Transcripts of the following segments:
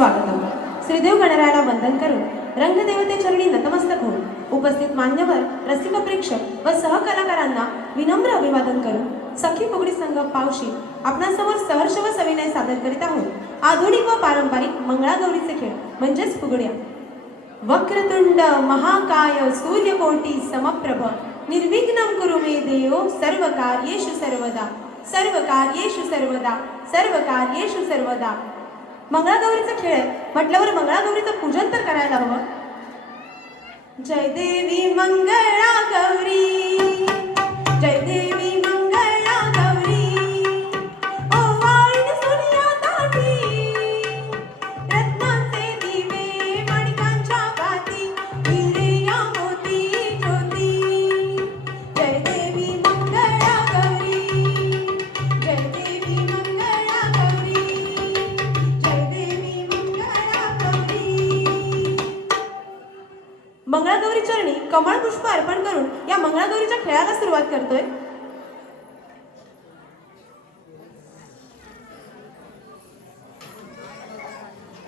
स्वागतम. श्रीदेव गणरायाला वंदन करून रंगदेवतेचरणी नतमस्तक होऊन उपस्थित मान्यवर रसिक प्रेक्षक व सहकलाकारांना विनम्र अभिवादन करून सखी फुगडी संघ पावशी आपणासमोर सहर्ष व सविनय सादर करीत आहोत. आधुनिक व पारंपरिक मंगळागौरीचे खेळ म्हणजेच फुगड्या. वक्रतुंड महाकाय सूर्यकोटी समप्रभ. निर्विघ्न कुरु मे देव सर्वकार्येषु सर्वदा. सर्वकार्येषु सर्वदा. सर्वकार्येषु सर्वदा. मंगळागौरीचा खेळ आहे. म्हटल्यावर मंगळागौरीचं पूजन तर करायला हवं. जय देवी मंगळागौरी. मंगळागौरी चरणी कमळ पुष्प अर्पण करून या मंगळागौरीच्या खेळाला सुरुवात करतोय.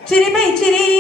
चिरीबाई चिरी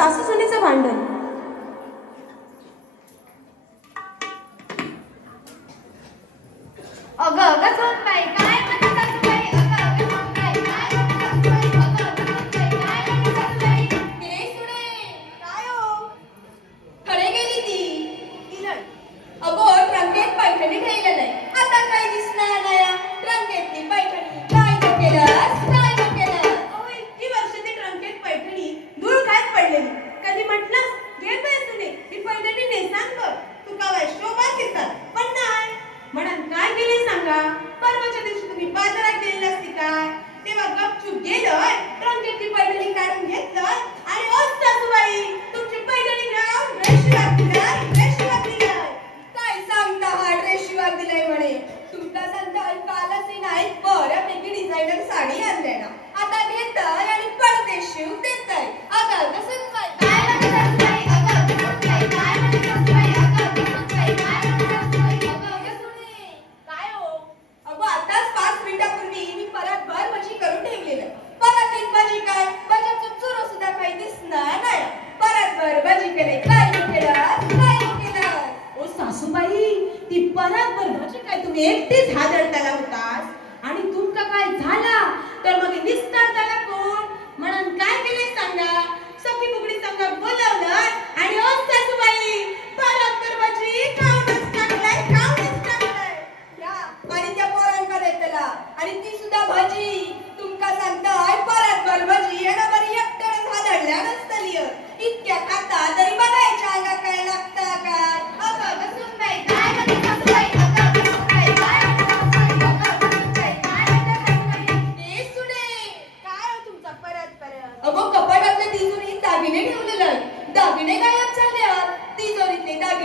सासू सुनेचं भांडण.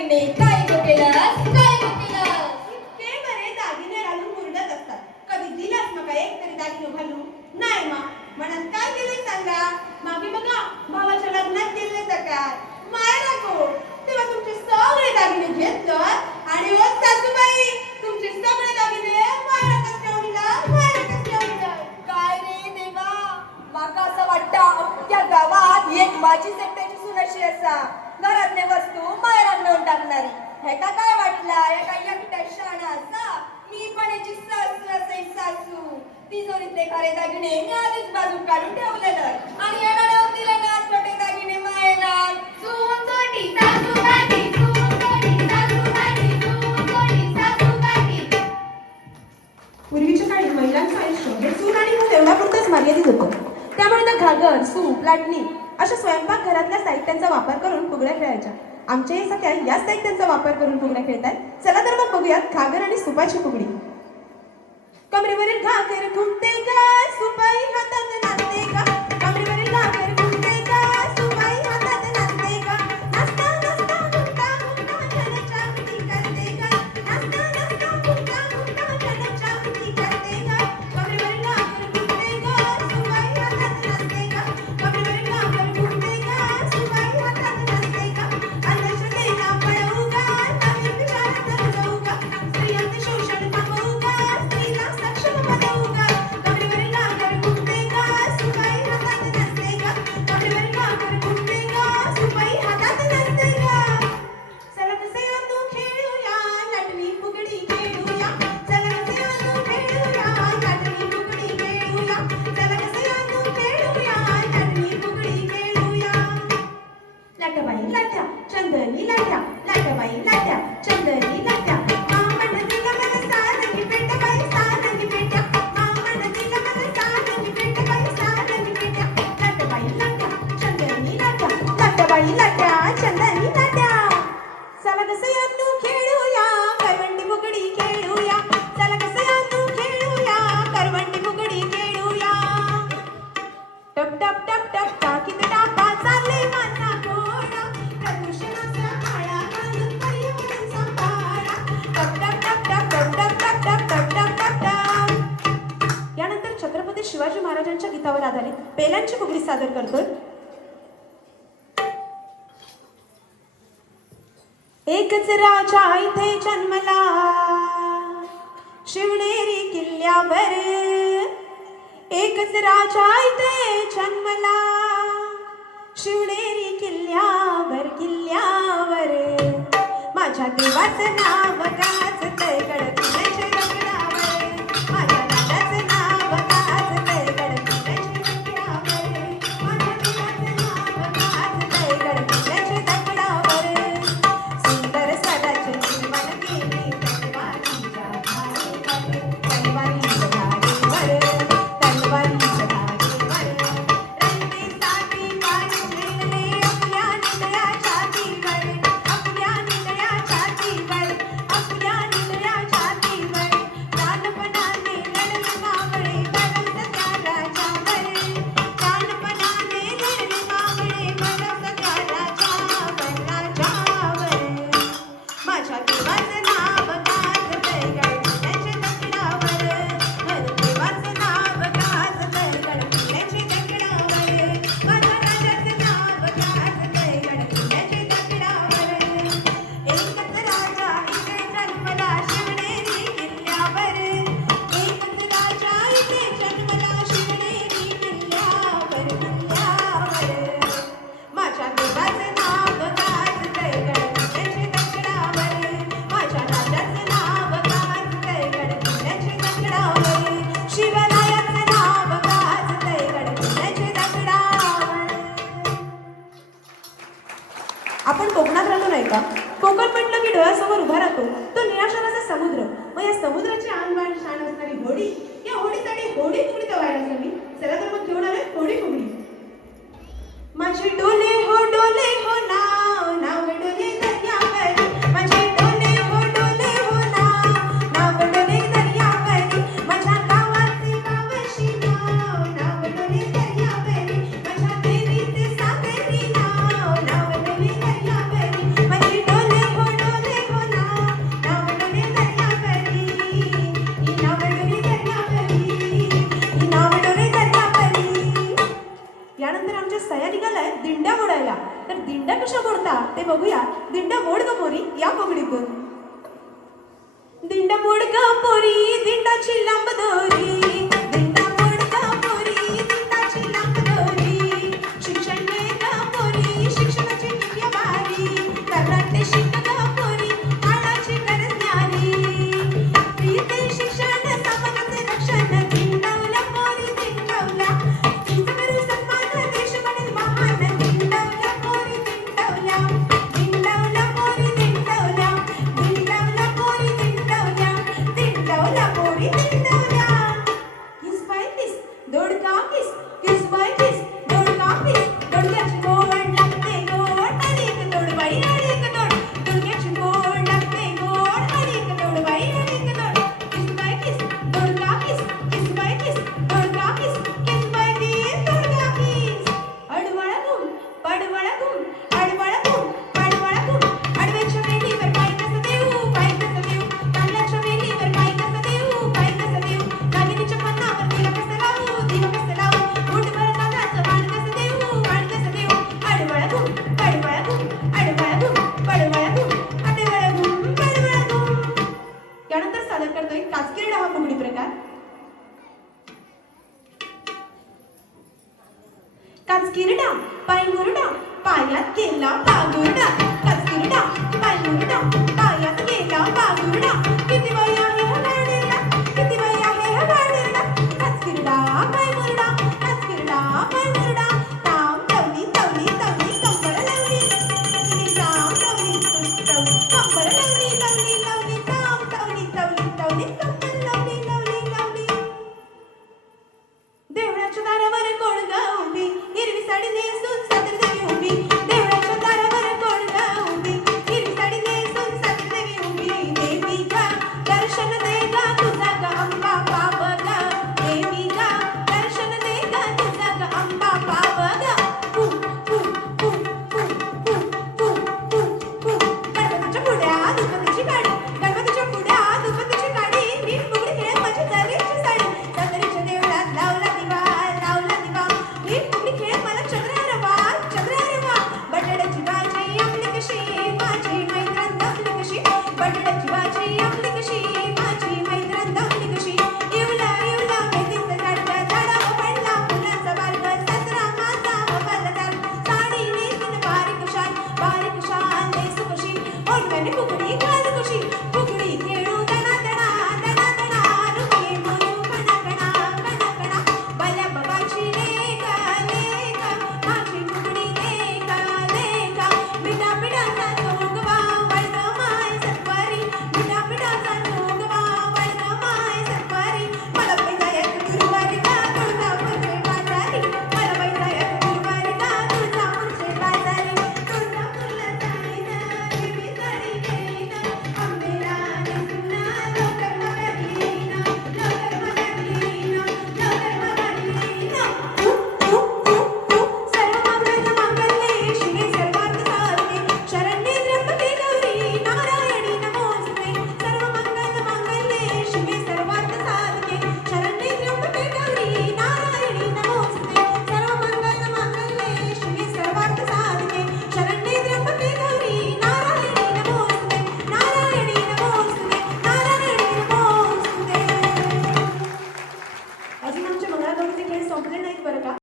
ni यायला काय वाटला? या काही एकटा शाणा असा मी पण याची सासू असे सासू. तिजोरीतले खरे दागिने मी आधीच बाजू काढून ठेवले आणि याला लावून दिले छोटे दागिने मायला. चून चोटी सासू काढी पूर्वीच्या काळी महिलांचं आयुष्य हे चूल आणि मूल एवढ्यापुरतंच मर्यादित होतं. त्यामुळे त्या घागर सूप लाटणी अशा स्वयंपाकघरातल्या साहित्यांचा वापर करून फुगड्या खेळायच्या. आमच्या या सख्या याच साहित्यांचा वापर करून फुगड्या खेळतात चला तर मग बघूयात घागर आणि सुपाची फुगडी कमरेवरील घागर घुमते का सुपाई हातात नाचते का एकच राजा इथे जन्मला. शिवनेरी किल्ल्यावर एकच राजा इथे जन्मला. शिवनेरी किल्ल्यावर किल्ल्यावर माझ्या देवाचं नाव ते गडत प्रकारची आणबाण शान असणारी होडी या होडीसाठी होडी कुणी तवायला हवी चला तर मग घेऊन आलोय होडी कुणी माझी डोले Come on, come